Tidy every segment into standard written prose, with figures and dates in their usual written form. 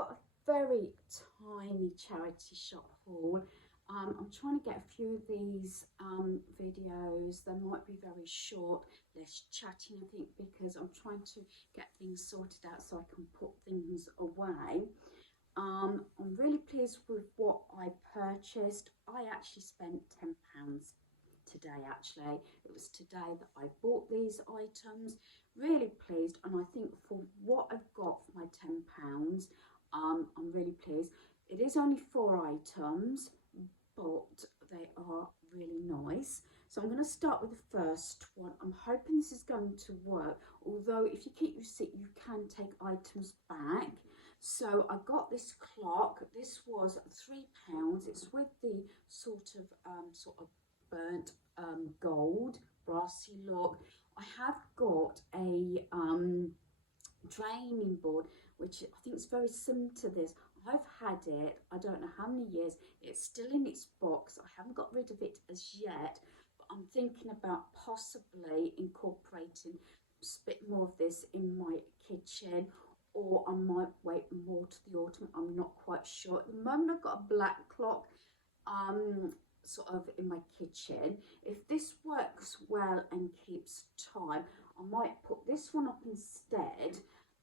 got a very tiny charity shop haul. I'm trying to get a few of these videos. They might be very short, less chatting, I think, because I'm trying to get things sorted out so I can put things away. I'm really pleased with what I purchased. I actually spent £10 today, actually. It was today that I bought these items. Really pleased, and I think for what I've got for my £10, I'm really pleased. It is only 4 items, but they are really nice. So I'm going to start with the first one. I'm hoping this is going to work, although if you keep your receipt you can take items back. So I got this clock. This was £3. It's with the sort of burnt gold brassy look. I have got a draining board, which I think is very similar to this. I've had it, I don't know how many years. It's still in its box. I haven't got rid of it as yet, but I'm thinking about possibly incorporating a bit more of this in my kitchen, or I might wait more to the autumn. I'm not quite sure. At the moment, I've got a black clock sort of in my kitchen. If this works well and keeps time, I might put this one up instead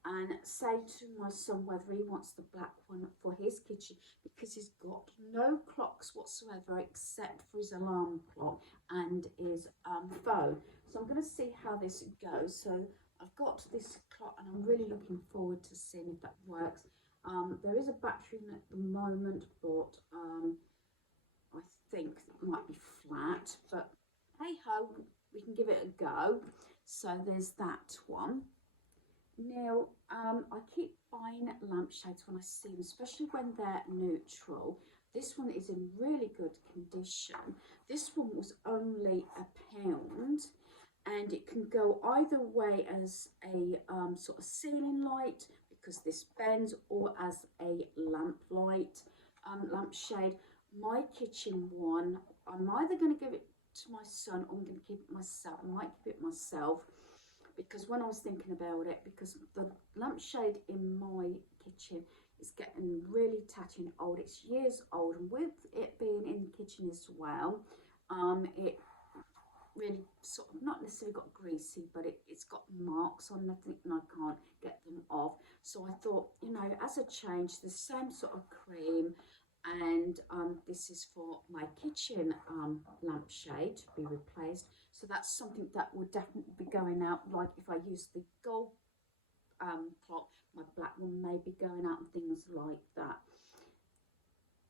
and say to my son whether he wants the black one for his kitchen, because he's got no clocks whatsoever except for his alarm clock and his phone. So I'm going to see how this goes. So I've got this clock and I'm really looking forward to seeing if that works. There is a battery in at the moment, but I think it might be flat, but hey ho, we can give it a go. So there's that one. Now, I keep buying lampshades when I see them, especially when they're neutral. This one is in really good condition. This one was only £1, and it can go either way as a sort of ceiling light, because this bends, or as a lamp light, lampshade. My kitchen one, I'm either going to give it to my son or I'm going to keep it myself. I might keep it myself, because when I was thinking about it, because the lampshade in my kitchen is getting really tatty and old. It's years old, and with it being in the kitchen as well, it really sort of not necessarily got greasy, but it's got marks on it and I can't get them off. So I thought, you know, as a change, the same sort of cream, and this is for my kitchen lampshade to be replaced. So that's something that would definitely be going out. Like if I use the gold clock, my black one may be going out and things like that.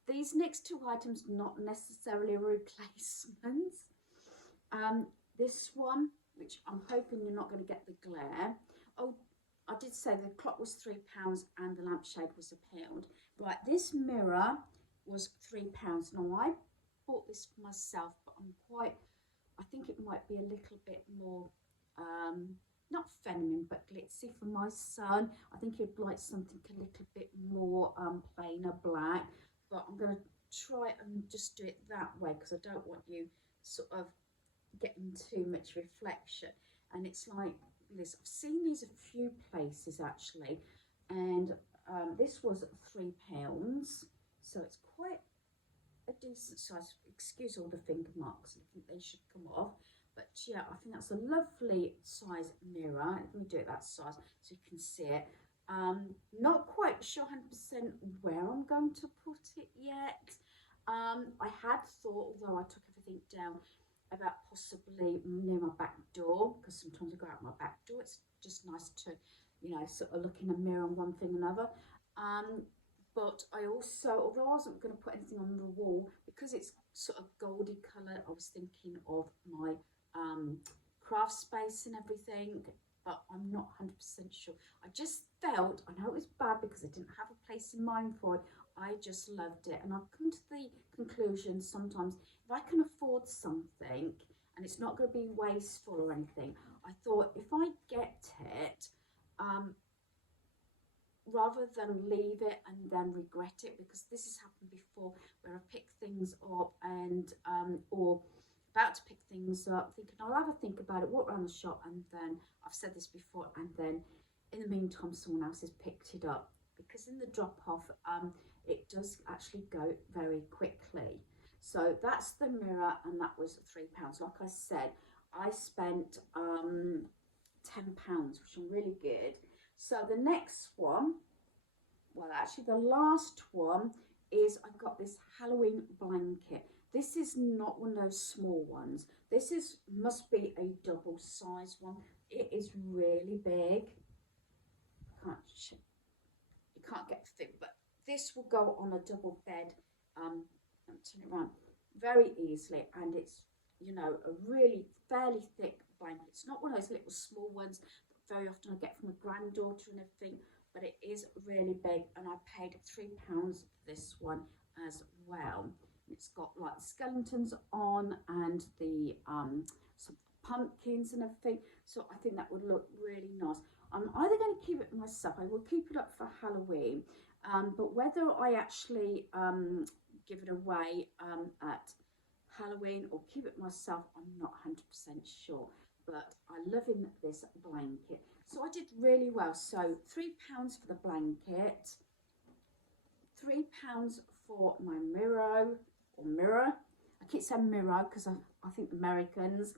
These next two items not necessarily replacements. This one, which I'm hoping you're not going to get the glare. Oh, I did say the clock was £3 and the lampshade was £1. Right, this mirror was £3. Now I bought this for myself, but I think it might be a little bit more not feminine but glitzy for my son. I think he'd like something a little bit more plain or black, but I'm going to try and just do it that way, because I don't want you sort of getting too much reflection. And it's like this. I've seen these a few places actually, and this was £3, so it's quite a decent size. Excuse all the finger marks, I think they should come off, but yeah, I think that's a lovely size mirror. Let me do it that size so you can see it. Not quite sure 100% where I'm going to put it yet. I had thought, although I took everything down, about possibly near my back door, because sometimes I go out my back door. It's just nice to, you know, sort of look in a mirror on one thing and another. But I also, although I wasn't going to put anything on the wall, because it's sort of goldy colour, I was thinking of my craft space and everything, but I'm not 100% sure. I just felt, I know it was bad because I didn't have a place in mind for it, I just loved it. And I've come to the conclusion sometimes, if I can afford something and it's not going to be wasteful or anything, I thought if I get it, rather than leave it and then regret it, because this has happened before where I pick things up and or about to pick things up thinking I'll have a think about it, walk around the shop, and then I've said this before, and then in the meantime someone else has picked it up. because in the drop off, it does actually go very quickly. So that's the mirror, and that was £3. Like I said, I spent £10, which I'm really good. So the next one, well, actually, the last one is I got this Halloween blanket. This is not one of those small ones. This is must be a double size one. It is really big. Can't you can't get the thing, but this will go on a double bed. Turn it around very easily, and it's, you know, a really fairly thick blanket. It's not one of those little small ones that very often I get from a granddaughter and everything, but it is really big, and I paid £3 for this one as well. It's got like skeletons on and the some pumpkins and everything, so I think that would look really nice. I'm either going to keep it myself, I will keep it up for Halloween, but whether I actually give it away at Halloween or keep it myself, I'm not 100% sure. But I'm loving this blanket. So I did really well. So £3 for the blanket, £3 for my mirror, or mirror. I keep saying mirror because I think Americans.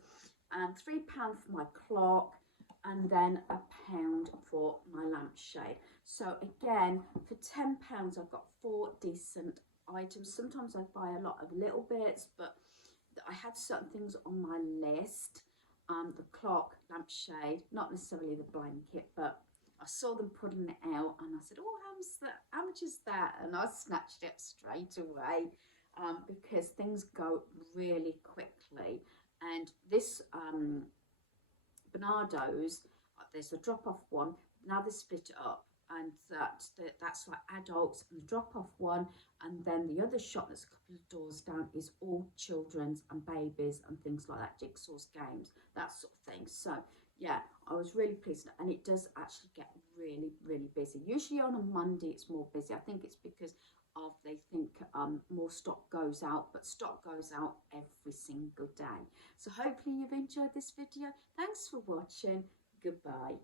And £3 for my clock, and then £1 for my lampshade. So again, for £10, I've got 4 decent items. Sometimes I buy a lot of little bits, but I had certain things on my list. The clock, lampshade, not necessarily the blanket, but I saw them putting it out, and I said, "Oh, how much is that?" And I snatched it straight away, because things go really quickly. And this Bernardo's, there's a drop-off one. Now they split it up, and that's like adults and the drop-off one, and then the other shop that's a couple of doors down is all children's and babies and things like that, jigsaws, games, that sort of thing. So yeah, I was really pleased, and it does actually get really, really busy. Usually on a Monday it's more busy. I think it's because of they think more stock goes out, but stock goes out every single day. So hopefully you've enjoyed this video. Thanks for watching. Goodbye.